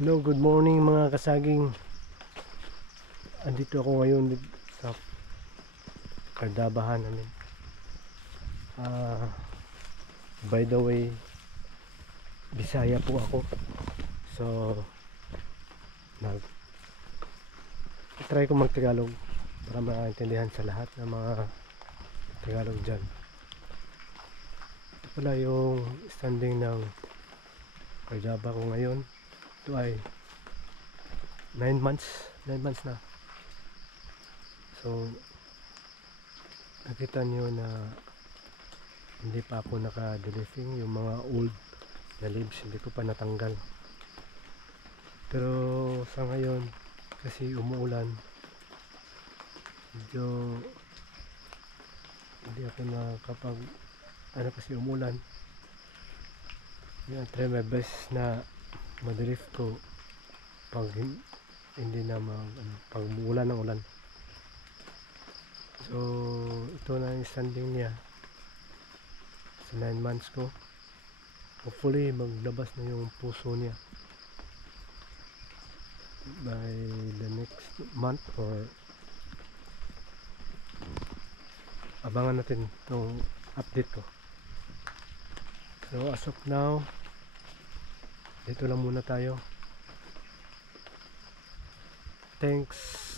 Hello, good morning mga kasaging. Andito ako ngayon sa Kardabahan namin. By the way, Bisaya po ako. So, try ko mag-Tagalog para maintindihan sa lahat ng mga Tagalog dyan. Ito pala yung standing ng Kardaba ko ngayon. Ito ay 9 months na. So nakita nyo na hindi pa ako naka-deliving, yung mga old na leaves hindi ko pa natanggal. Pero sa ngayon kasi umuulan, medyo hindi ako nakapag kasi umulan. Try my best na madrift ko pag hindi na pag umuulan ng ulan. So ito na yung standing niya sa 9 months ko. Hopefully maglabas na yung puso niya by the next month, or abangan natin itong update ko. So as of now, dito lang muna tayo. Thanks.